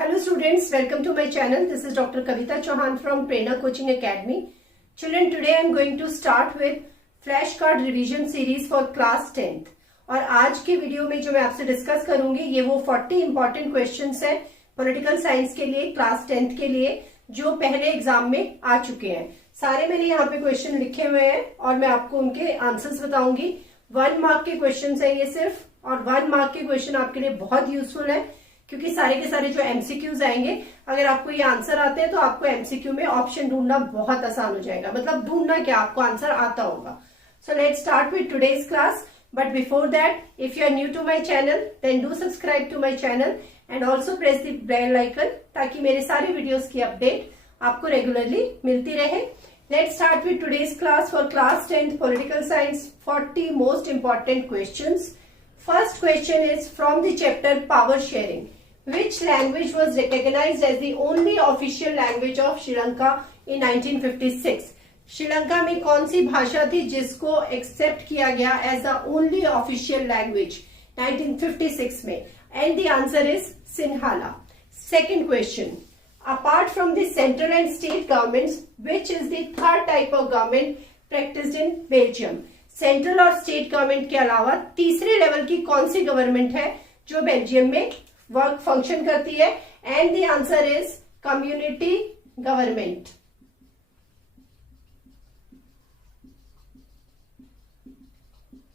Hello students, welcome to my channel. This is Dr. Kavita Chauhan from Prerna Coaching Academy. Children, today I am going to start with flashcard revision series for class 10th. और आज के वीडियो में जो मैं आपसे डिस्कस करूंगी ये वो 40 इंपॉर्टेंट क्वेश्चंस हैं पॉलिटिकल साइंस के लिए क्लास 10th के लिए जो पहले एग्जाम में आ चुके हैं। सारे मैंने यहाँ पे क्वेश्चन लिखे हुए हैं और मैं आपको उनके आंसर्स बताऊंगी। 1 मार्क के क्वेश्चन है ये सिर्फ, और 1 मार्क के क्वेश्चन आपके लिए बहुत यूजफुल है क्योंकि सारे के सारे जो एमसीक्यूज आएंगे, अगर आपको ये आंसर आते हैं तो आपको एमसीक्यू में ऑप्शन ढूंढना बहुत आसान हो जाएगा। मतलब ढूंढना क्या, आपको आंसर आता होगा। So let's start with today's class, but before that if you are new to my channel then do subscribe to my channel and also press the bell icon ताकि मेरे सारे वीडियोस की अपडेट आपको रेगुलरली मिलती रहे। Let's start with today's class for class 10th political science. 40 most important questions. First question is from the chapter Power Sharing. Which language was recognized as the only official language of Sri Lanka in 1956? Sri Lanka में कौन सी भाषा थी जिसको accept किया गया as the only official language 1956 में? And the answer is Sinhala. Second question, apart from the central and state governments which is the third type of government practised in Belgium? Central और स्टेट गवर्नमेंट के अलावा तीसरे लेवल की कौन सी गवर्नमेंट है जो बेल्जियम में वर्क फंक्शन करती है? And the answer is community government.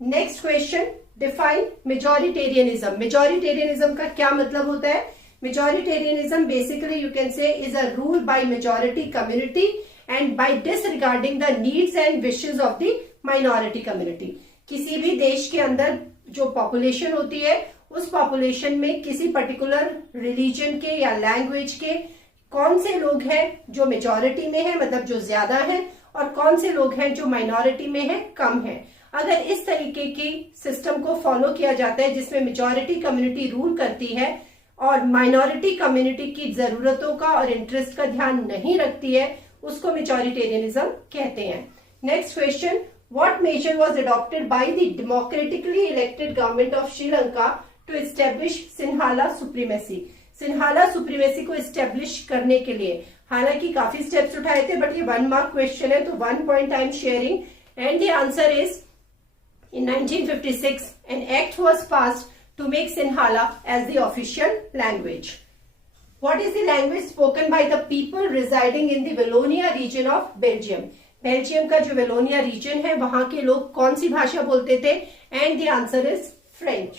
Next question, define majoritarianism. Majoritarianism का क्या मतलब होता है? Majoritarianism basically you can say is a rule by majority community and by disregarding the needs and wishes of the minority community. किसी भी देश के अंदर जो पॉपुलेशन होती है उस पॉपुलेशन में किसी पर्टिकुलर रिलीजन के या लैंग्वेज के कौन से लोग हैं जो मेजॉरिटी में है, मतलब जो ज्यादा है, और कौन से लोग हैं जो माइनॉरिटी में है, कम है। अगर इस तरीके की सिस्टम को फॉलो किया जाता है जिसमें मेजॉरिटी कम्युनिटी रूल करती है और माइनॉरिटी कम्युनिटी की जरूरतों का और इंटरेस्ट का ध्यान नहीं रखती है, उसको मेजॉरिटेरियनिज्म कहते हैं। Next question, what measure was adopted by the democratically elected government of Sri Lanka to establish Sinhala supremacy? Sinhala सुप्रीमेसी को एस्टेब्लिश करने के लिए हालांकि काफी स्टेप्स उठाए थे, बट ये 1 मार्क क्वेश्चन है तो 1 point I am sharing and the answer is in 1956 an act was passed to make Sinhala as the official language. What is the language spoken by the people residing in the Wallonia region of Belgium? Belgium का जो Wallonia reason है वहां के लोग कौन सी भाषा बोलते थे? And the answer is French.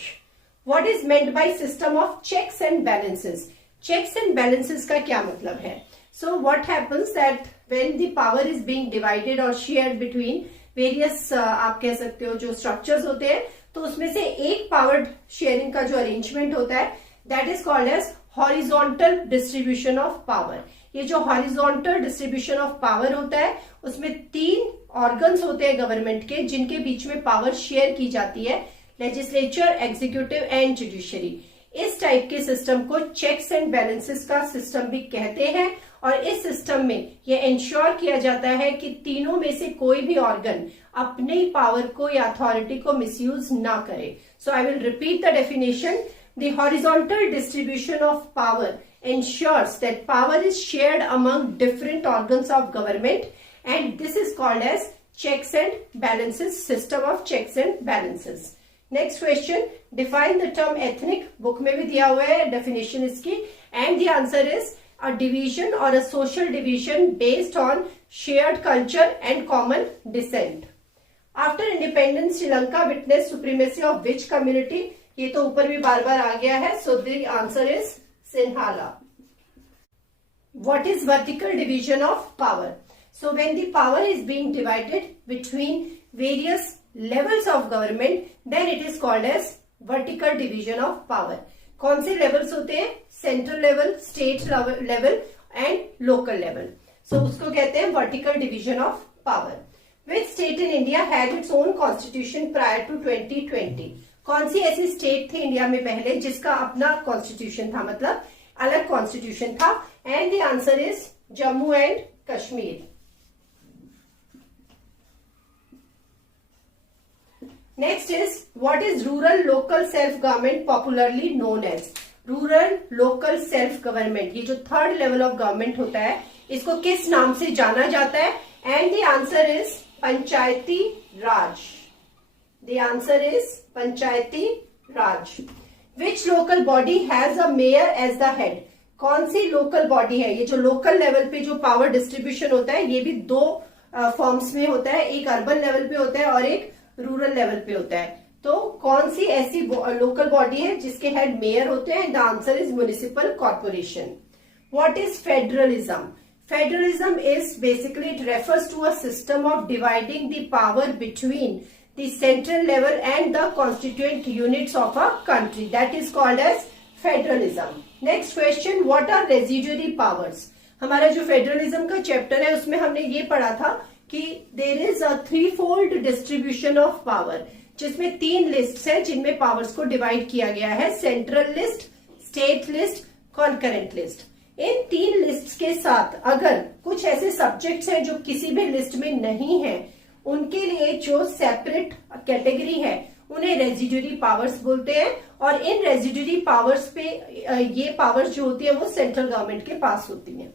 What is meant by system of checks and balances? Checks and balances का क्या मतलब है? So what happens that when the power is being divided और शेयर्ड बिटवीन वेरियस आप कह सकते हो जो स्ट्रक्चर्स होते हैं, तो उसमें से एक पावर शेयरिंग का जो अरेंजमेंट होता है that is called as horizontal distribution of power. ये जो हॉरिजॉन्टल डिस्ट्रीब्यूशन ऑफ पावर होता है उसमें 3 ऑर्गन्स होते हैं गवर्नमेंट के जिनके बीच में पावर शेयर की जाती है, लेजिस्लेचर, एग्जीक्यूटिव एंड जुडिशरी। इस टाइप के सिस्टम को चेक्स एंड बैलेंसेस का सिस्टम भी कहते हैं और इस सिस्टम में ये इंश्योर किया जाता है कि तीनों में से कोई भी ऑर्गन अपनी पावर को या अथॉरिटी को मिसयूज ना करे। So I will repeat the definition. The horizontal distribution of power ensures that power is shared among different organs of government and this is called as checks and balances, system of checks and balances. Next question, define the term ethnic. book में भी दिया हुआ है definition इसकी, and the answer is a division or a social division based on shared culture and common descent. After independence Sri Lanka witnessed supremacy of which community? ये तो ऊपर भी बार बार आ गया है, so the answer is Sinhala. What is vertical division of power? So when the power is being divided between various levels of government, then it is called as vertical division of power. कौन से levels होते हैं? Central level, state level and local level. So उसको कहते हैं vertical division of power. Which state in India had its own constitution prior to 2020? कौन सी ऐसी स्टेट थी इंडिया में पहले जिसका अपना कॉन्स्टिट्यूशन था, मतलब अलग कॉन्स्टिट्यूशन था? And the answer is Jammu and Kashmir. Next is what is rural local self government popularly known as? Rural local self government, ये जो थर्ड लेवल ऑफ गवर्नमेंट होता है, इसको किस नाम से जाना जाता है? And the answer is Panchayati Raj. The answer is Panchayati Raj. Which local body has a mayor as the head? कौन सी लोकल बॉडी है? ये जो लोकल लेवल पे जो पावर डिस्ट्रीब्यूशन होता है, ये भी दो फॉर्म्स में होता है, एक अर्बन लेवल पे होता है और एक रूरल लेवल पे होता है। तो कौन सी ऐसी लोकल बॉडी है जिसके हेड मेयर होते हैं? The answer is municipal corporation. What is federalism? Federalism is basically it refers to a system of dividing the power between the central level and the constituent units of a country, that is called as federalism. Next question, what are residuary powers? हमारा जो फेडरलिज्म का चैप्टर है उसमें हमने ये पढ़ा था कि there is a three fold distribution of power, जिसमें 3 लिस्ट्स हैं जिनमें पावर्स को डिवाइड किया गया है, central list, state list, concurrent list. इन 3 लिस्ट्स के साथ अगर कुछ ऐसे सब्जेक्ट्स हैं जो किसी भी लिस्ट में नहीं है, उनके लिए जो सेपरेट कैटेगरी है उन्हें रेजिडुअरी पावर्स बोलते हैं, और इन रेजिडुअरी पावर्स पे ये पावर्स जो होती है वो सेंट्रल गवर्नमेंट के पास होती हैं।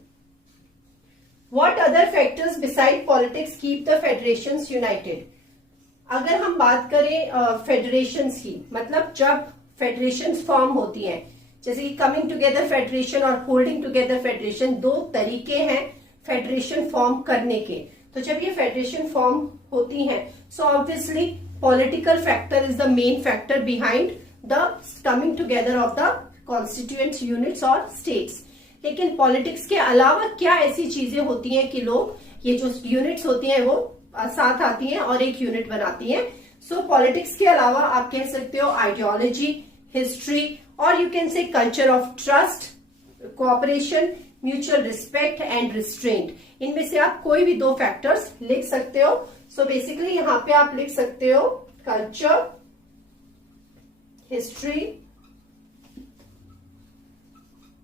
What other factors beside politics keep the federations United? अगर हम बात करें फेडरेशंस की, मतलब जब फेडरेशंस फॉर्म होती हैं, जैसे कि कमिंग टुगेदर फेडरेशन और होल्डिंग टुगेदर फेडरेशन, 2 तरीके हैं फेडरेशन फॉर्म करने के। तो जब ये फेडरेशन फॉर्म होती हैं, so obviously political factor is the main factor behind the coming together of the constituent units और स्टेट्स। लेकिन पॉलिटिक्स के अलावा क्या ऐसी चीजें होती हैं कि लोग, ये जो यूनिट्स होती हैं वो साथ आती हैं और एक यूनिट बनाती हैं। सो पॉलिटिक्स के अलावा आप कह सकते हो आइडियोलॉजी, हिस्ट्री, और यू कैन से culture of trust, cooperation, mutual respect and restraint. इनमें से आप कोई भी 2 फैक्टर्स लिख सकते हो। सो बेसिकली यहां पे आप लिख सकते हो culture, history,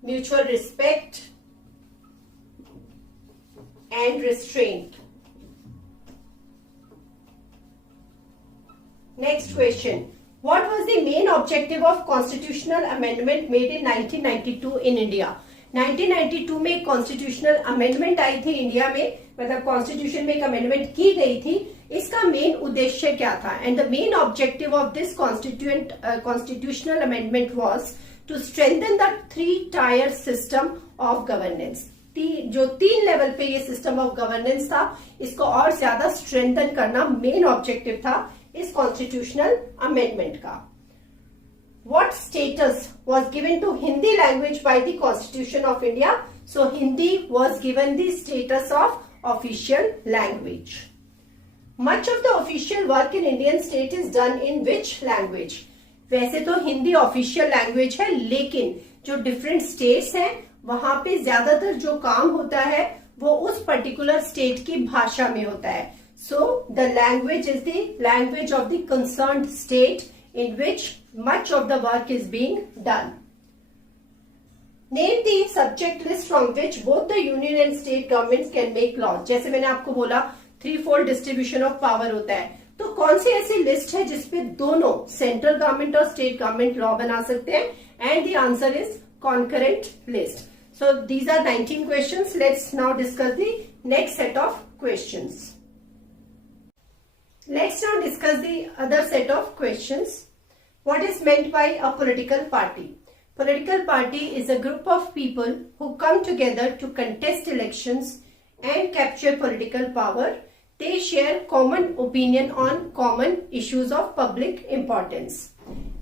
mutual respect and restraint. Next question, what was the main objective of constitutional amendment made in 1992 in India? 1992 में कॉन्स्टिट्यूशनल अमेंडमेंट आई थी इंडिया में, मतलब कॉन्स्टिट्यूशन में एक अमेंडमेंट की गई थी। इसका मेन उद्देश्य क्या था? And the main objective of this constitutional amendment was to strengthen the 3-tier system of governance. जो 3 लेवल पे ये सिस्टम ऑफ गवर्नेंस था, इसको और ज्यादा स्ट्रेंथन करना मेन ऑब्जेक्टिव था इस कॉन्स्टिट्यूशनल अमेंडमेंट का। What status was given to Hindi language by the Constitution of India? So Hindi was given the status of official language. Much of the official work in Indian state is done in which language? वैसे तो Hindi official language है, लेकिन जो different states हैं वहां पे ज्यादातर जो काम होता है वो उस पर्टिकुलर स्टेट की भाषा में होता है। So the language is the language of the concerned state in which much of the work is being done. Name the subject list from which both the union and state governments can make laws. जैसे मैंने आपको बोला 3-fold distribution of power होता है, तो कौन सी ऐसी लिस्ट है जिसपे दोनों सेंट्रल गवर्नमेंट और स्टेट गवर्नमेंट लॉ बना सकते हैं? And the answer is concurrent list. So these are 19 questions. Let's now discuss the next set of questions. Let's now discuss the other set of questions. What is meant by a political party? Political party is a group of people who come together to contest elections and capture political power. They share common opinion on common issues of public importance.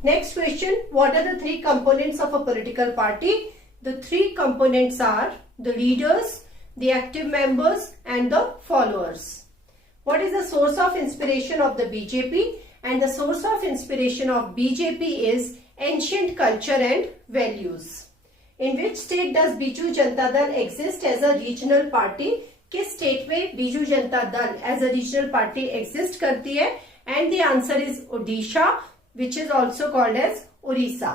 Next question, what are the 3 components of a political party? The 3 components are the leaders, the active members and the followers. What is the source of inspiration of the BJP? And the source of inspiration of BJP is ancient culture and values. In which state does Biju Janata Dal exist as a regional party? किस state में Biju Janata Dal as a regional party exist करती है? And the answer is Odisha, which is also called as Orissa.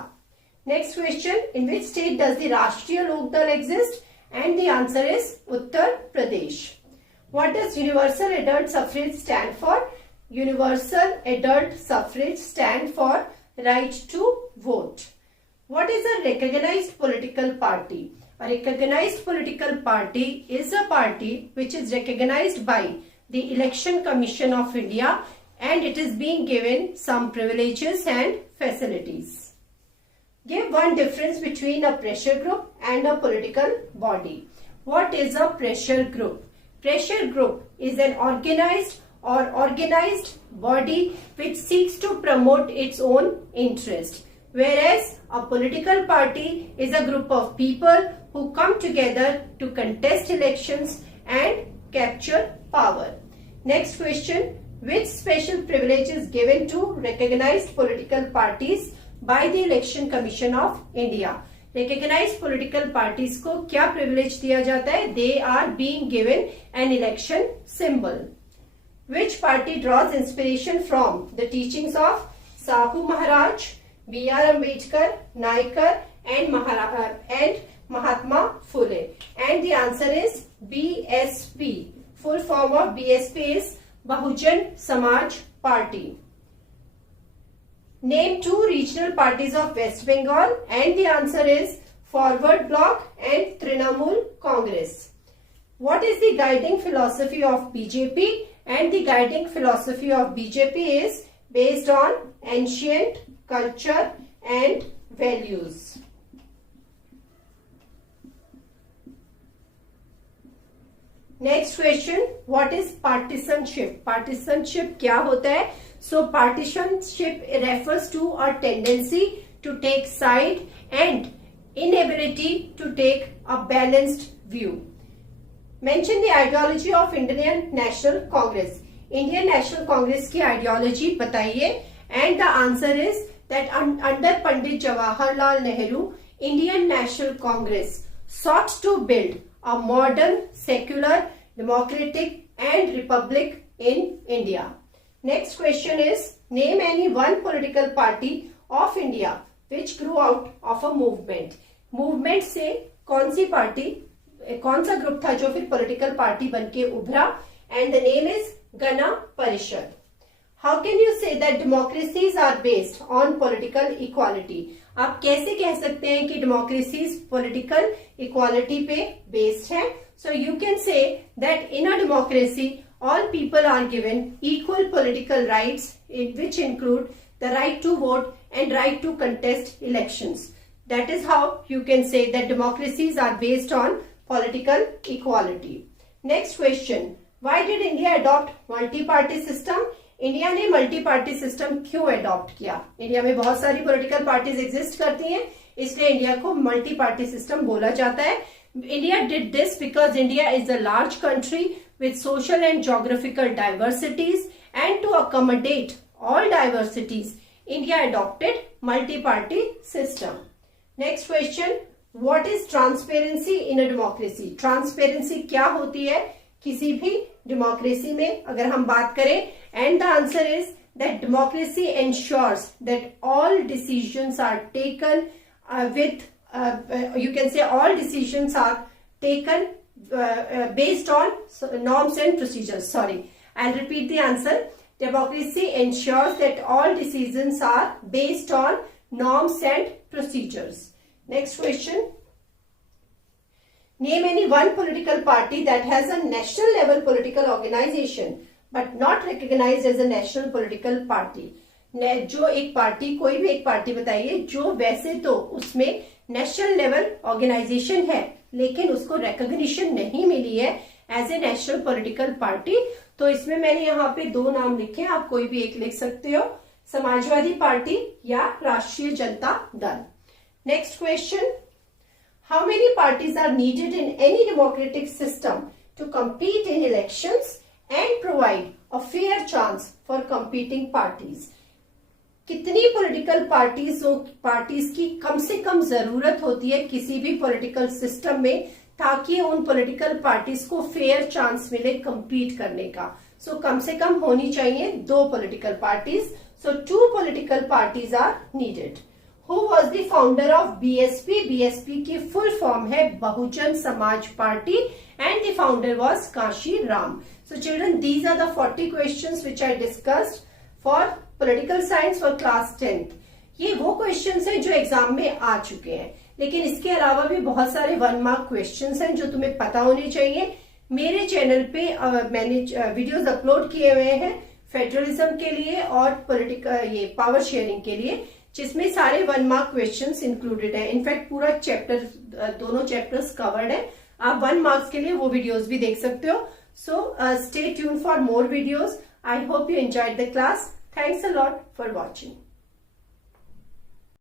Next question, in which state does the Rashtriya Lok Dal exist? And the answer is Uttar Pradesh. What does universal adult suffrage stand for? Universal adult suffrage stand for right to vote. What is a recognized political party? A recognized political party is a party which is recognized by the Election Commission of India and it is being given some privileges and facilities. Give one difference between a pressure group and a political body. What is a pressure group? Pressure group is an organized body which seeks to promote its own interest, whereas a political party is a group of people who come together to contest elections and capture power. Next question. Which special privilege is given to recognized political parties by the Election Commission of India? Recognized political parties को क्या privilege दिया जाता है? They are being given an election symbol. Which party draws inspiration from the teachings of Sahu Maharaj, B.R. Ambedkar, Naikar and Mahatma Phule? And the answer is BSP. Full form of BSP is Bahujan Samaj Party. Name two regional parties of West Bengal and the answer is Forward Bloc and Trinamool Congress. What is the guiding philosophy of BJP? And the guiding philosophy of BJP is based on ancient culture and values. Next question. What is partisanship? Partisanship क्या होता है? So partisanship refers to a tendency to take side and inability to take a balanced view. Mention the ideology of Indian National Congress. Indian National Congress की ideology बताइए. And the answer is that under Pandit Jawaharlal Nehru, Indian National Congress sought to build a modern, secular, democratic and republic in India. Next question is, name any one political party of India which grew out of a movement. Movement से कौन सी पार्टी, कौन सा ग्रुप था जो फिर political party बनके उभरा? And the name is Gana Parishad. How can you say that democracies are based on political equality? आप कैसे कह सकते हैं कि democracies political equality पे based है? So you can say that in a democracy, all people are given equal political rights, which include the right to vote and right to contest elections. That is how you can say that democracies are based on political equality. Next question. Why did India adopt multi-party system? India ने multi party system क्यों अडॉप्ट किया? इंडिया में बहुत सारी political parties exist करती हैं, इसलिए इंडिया को मल्टी पार्टी सिस्टम बोला जाता है. India did this because India is a large country with social and geographical diversities, and to accommodate all diversities, India adopted multi-party system. Next question. What is transparency in a democracy? Transparency क्या होती है किसी भी democracy में अगर हम बात करें? And the answer is that democracy ensures that all decisions are taken you can say all decisions are taken based on norms and procedures. Sorry, I'll repeat the answer. Democracy ensures that all decisions are based on norms and procedures. Next question. Name any one political party that has a national level political organization but not recognized as a national political party. जो एक पार्टी, कोई भी एक पार्टी बताइए जो वैसे तो उसमें नेशनल लेवल ऑर्गेनाइजेशन है लेकिन उसको रिकॉग्निशन नहीं मिली है as a national political party. तो इसमें मैंने यहाँ पे दो नाम लिखे हैं, आप कोई भी एक लिख सकते हो, समाजवादी पार्टी या Rashtriya Janata Dal. Next question. How many parties are needed in any democratic system to compete in elections and provide a fair chance for competing parties? कितनी पॉलिटिकल पार्टीज की कम से कम जरूरत होती है किसी भी पॉलिटिकल सिस्टम में ताकि उन पॉलिटिकल पार्टीज को फेयर चांस मिले compete करने का? सो कम से कम होनी चाहिए दो political parties. So 2 political parties are needed. Who was the founder of BSP? BSP की फुल फॉर्म है Bahujan Samaj Party and the founder was Kashi Ram. So children, these are the 40 questions which I discussed for political science for class 10th. ये वो क्वेश्चंस हैं जो एग्जाम में आ चुके हैं, लेकिन इसके अलावा भी बहुत सारे 1 मार्क क्वेश्चंस हैं जो तुम्हें पता होने चाहिए। मेरे चैनल पे मैंने वीडियोस अपलोड किए हुए हैं फेडरलिज्म के लिए और पॉलिटिकल ये पावर शेयरिंग के लिए, जिसमें सारे 1 मार्क क्वेश्चंस इंक्लूडेड है। इनफैक्ट पूरा चैप्टर, दोनों चैप्टर्स कवर्ड है। आप 1 मार्क्स के लिए वो वीडियोस भी देख सकते हो। So stay tune for more videos. I hope you enjoyed the class. Thanks a lot for watching.